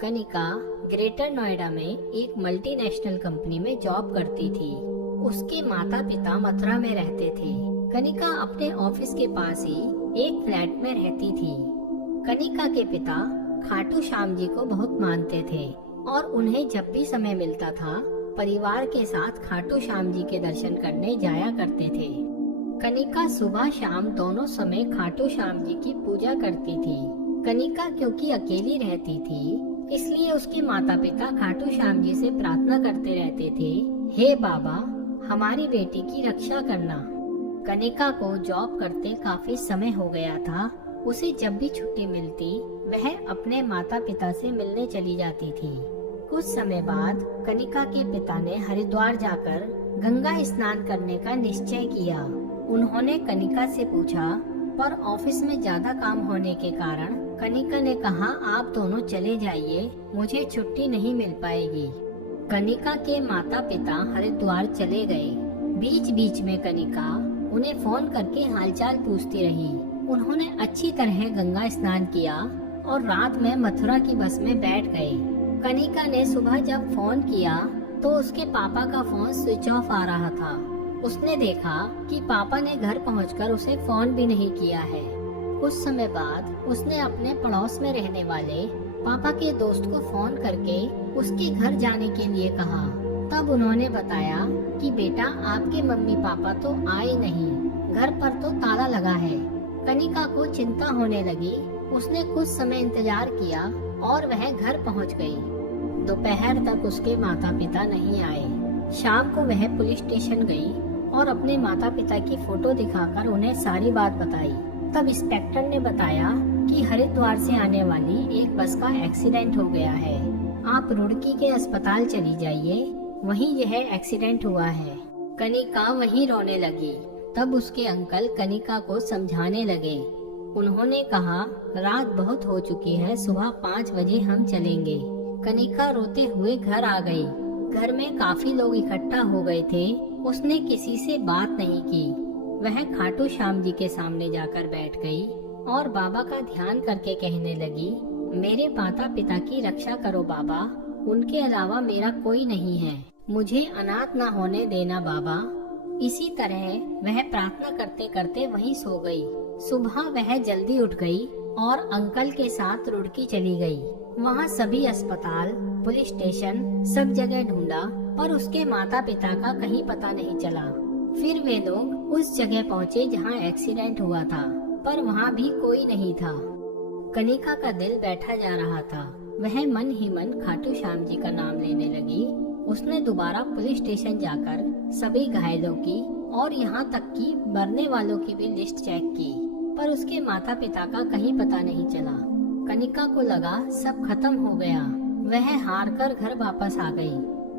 Kanika greater Noida में एक multinational company में जॉब करती थी। उसके माता पिता मथुरा में रहते थे। कनिका अपने ऑफिस के पास ही एक फ्लैट में रहती थी। कनिका के पिता खाटू श्याम जी को बहुत मानते थे और उन्हें जब भी समय मिलता था परिवार के साथ खाटू श्याम जी के दर्शन करने जाया करते थे। कनिका सुबह शाम दोनों समय खाटू श्याम जी की पूजा करती थी। कनिका क्योंकि अकेली रहती थी इसलिए उसके माता पिता खाटू श्याम जी से प्रार्थना करते रहते थे, हे बाबा हमारी बेटी की रक्षा करना। कनिका को जॉब करते काफी समय हो गया था। उसे जब भी छुट्टी मिलती वह अपने माता पिता से मिलने चली जाती थी। कुछ समय बाद कनिका के पिता ने हरिद्वार जाकर गंगा स्नान करने का निश्चय किया। उन्होंने कनिका से पूछा, पर ऑफिस में ज्यादा काम होने के कारण कनिका ने कहा, आप दोनों चले जाइए, मुझे छुट्टी नहीं मिल पाएगी। कनिका के माता पिता हरिद्वार चले गए। बीच बीच में कनिका उन्हें फोन करके हालचाल पूछती रही। उन्होंने अच्छी तरह गंगा स्नान किया और रात में मथुरा की बस में बैठ गए। कनिका ने सुबह जब फोन किया तो उसके पापा का फोन स्विच ऑफ आ रहा था। उसने देखा कि पापा ने घर पहुंचकर उसे फोन भी नहीं किया है। कुछ समय बाद उसने अपने पड़ोस में रहने वाले पापा के दोस्त को फोन करके उसके घर जाने के लिए कहा। तब उन्होंने बताया कि बेटा आपके मम्मी पापा तो आए नहीं, घर पर तो ताला लगा है। कनिका को चिंता होने लगी। उसने कुछ समय इंतजार किया और वह घर पहुंच गई। दोपहर तक उसके माता पिता नहीं आए। शाम को वह पुलिस स्टेशन गई और अपने माता पिता की फोटो दिखाकर उन्हें सारी बात बताई। तब इंस्पेक्टर ने बताया कि हरिद्वार से आने वाली एक बस का एक्सीडेंट हो गया है। आप रुड़की के अस्पताल चली जाइए, वहीं यह एक्सीडेंट हुआ है। कनिका वहीं रोने लगी। तब उसके अंकल कनिका को समझाने लगे। उन्होंने कहा, रात बहुत हो चुकी है, सुबह 5 बजे हम चलेंगे। कनिका रोते हुए घर आ गई। घर में काफी लोग इकट्ठा हो गए थे। उसने किसी से बात नहीं की। वह खाटू श्याम जी के सामने जाकर बैठ गई और बाबा का ध्यान करके कहने लगी, मेरे माता पिता की रक्षा करो बाबा, उनके अलावा मेरा कोई नहीं है, मुझे अनाथ न होने देना बाबा। इसी तरह वह प्रार्थना करते करते वहीं सो गई। सुबह वह जल्दी उठ गई और अंकल के साथ रुड़की चली गई। वहाँ सभी अस्पताल, पुलिस स्टेशन, सब जगह ढूंढा पर उसके माता पिता का कहीं पता नहीं चला। फिर वे लोग उस जगह पहुँचे जहाँ एक्सीडेंट हुआ था, पर वहाँ भी कोई नहीं था। कनिका का दिल बैठा जा रहा था। वह मन ही मन खाटू श्याम जी का नाम लेने लगी। उसने दोबारा पुलिस स्टेशन जाकर सभी घायलों की और यहाँ तक कि मरने वालों की भी लिस्ट चेक की, पर उसके माता पिता का कहीं पता नहीं चला। कनिका को लगा सब खत्म हो गया। वह हार कर घर वापस आ गई।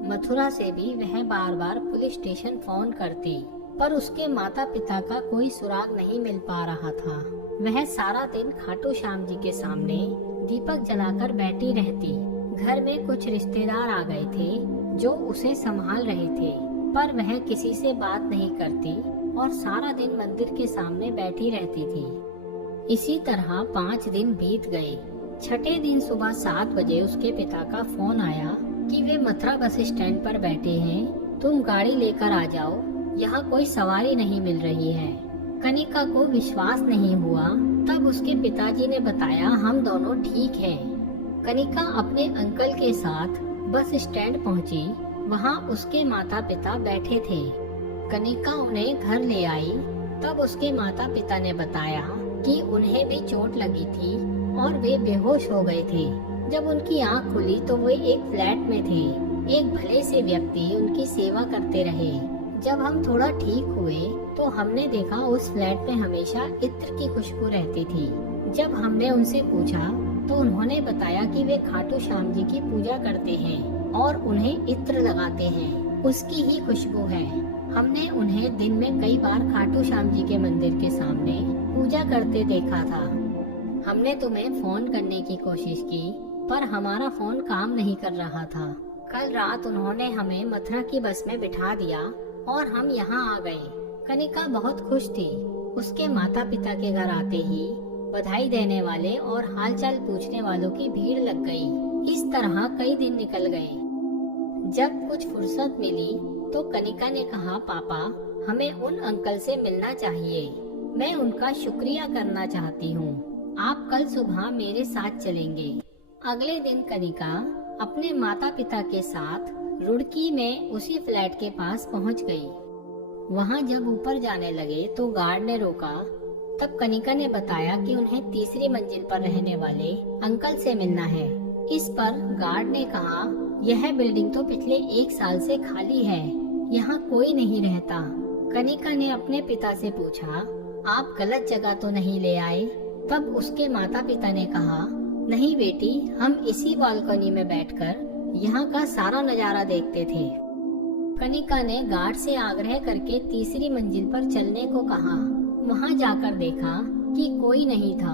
मथुरा से भी वह बार बार पुलिस स्टेशन फोन करती, पर उसके माता पिता का कोई सुराग नहीं मिल पा रहा था। वह सारा दिन खाटू श्याम जी के सामने दीपक जलाकर बैठी रहती। घर में कुछ रिश्तेदार आ गए थे जो उसे संभाल रहे थे, पर वह किसी से बात नहीं करती और सारा दिन मंदिर के सामने बैठी रहती थी। इसी तरह 5 दिन बीत गए। छठे दिन सुबह 7 बजे उसके पिता का फोन आया कि वे मथुरा बस स्टैंड पर बैठे हैं, तुम गाड़ी लेकर आ जाओ, यहाँ कोई सवारी नहीं मिल रही है। कनिका को विश्वास नहीं हुआ। तब उसके पिताजी ने बताया, हम दोनों ठीक हैं। कनिका अपने अंकल के साथ बस स्टैंड पहुंची। वहाँ उसके माता पिता बैठे थे। कनिका उन्हें घर ले आई। तब उसके माता पिता ने बताया कि उन्हें भी चोट लगी थी और वे बेहोश हो गए थे। जब उनकी आंख खुली तो वे एक फ्लैट में थे। एक भले से व्यक्ति उनकी सेवा करते रहे। जब हम थोड़ा ठीक हुए तो हमने देखा उस फ्लैट में हमेशा इत्र की खुशबू रहती थी। जब हमने उनसे पूछा तो उन्होंने बताया कि वे खाटू श्याम जी की पूजा करते हैं और उन्हें इत्र लगाते हैं, उसकी ही खुशबू है। हमने उन्हें दिन में कई बार खाटू श्याम जी के मंदिर के सामने पूजा करते देखा था। हमने तुम्हें फोन करने की कोशिश की पर हमारा फोन काम नहीं कर रहा था। कल रात उन्होंने हमें मथुरा की बस में बिठा दिया और हम यहाँ आ गए। कनिका बहुत खुश थी। उसके माता पिता के घर आते ही बधाई देने वाले और हालचाल पूछने वालों की भीड़ लग गई। इस तरह कई दिन निकल गए। जब कुछ फुर्सत मिली तो कनिका ने कहा, पापा हमें उन अंकल से मिलना चाहिए, मैं उनका शुक्रिया करना चाहती हूँ। आप कल सुबह मेरे साथ चलेंगे। अगले दिन कनिका अपने माता पिता के साथ रुड़की में उसी फ्लैट के पास पहुँच गई। वहाँ जब ऊपर जाने लगे तो गार्ड ने रोका। तब कनिका ने बताया कि उन्हें तीसरी मंजिल पर रहने वाले अंकल से मिलना है। इस पर गार्ड ने कहा, यह बिल्डिंग तो पिछले 1 साल से खाली है, यहाँ कोई नहीं रहता। कनिका ने अपने पिता से पूछा, आप गलत जगह तो नहीं ले आए? तब उसके माता पिता ने कहा, नहीं बेटी, हम इसी बालकनी में बैठकर यहाँ का सारा नजारा देखते थे। कनिका ने गार्ड से आग्रह करके तीसरी मंजिल पर चलने को कहा। वहाँ जाकर देखा कि कोई नहीं था।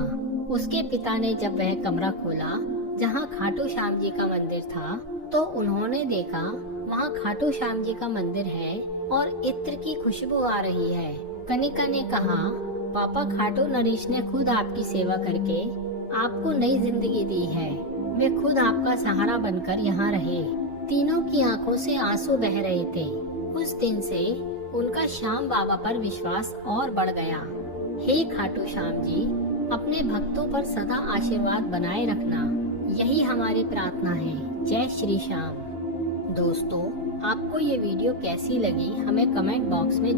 उसके पिता ने जब वह कमरा खोला जहाँ खाटू श्याम जी का मंदिर था, तो उन्होंने देखा वहाँ खाटू श्याम जी का मंदिर है और इत्र की खुशबू आ रही है। कनिका ने कहा, पापा खाटू नरेश ने खुद आपकी सेवा करके आपको नई जिंदगी दी है, वे खुद आपका सहारा बनकर यहाँ रहे। तीनों की आंखों से आंसू बह रहे थे। उस दिन से उनका श्याम बाबा पर विश्वास और बढ़ गया। हे खाटू श्याम जी, अपने भक्तों पर सदा आशीर्वाद बनाए रखना, यही हमारी प्रार्थना है। जय श्री श्याम। दोस्तों, आपको ये वीडियो कैसी लगी हमें कमेंट बॉक्स में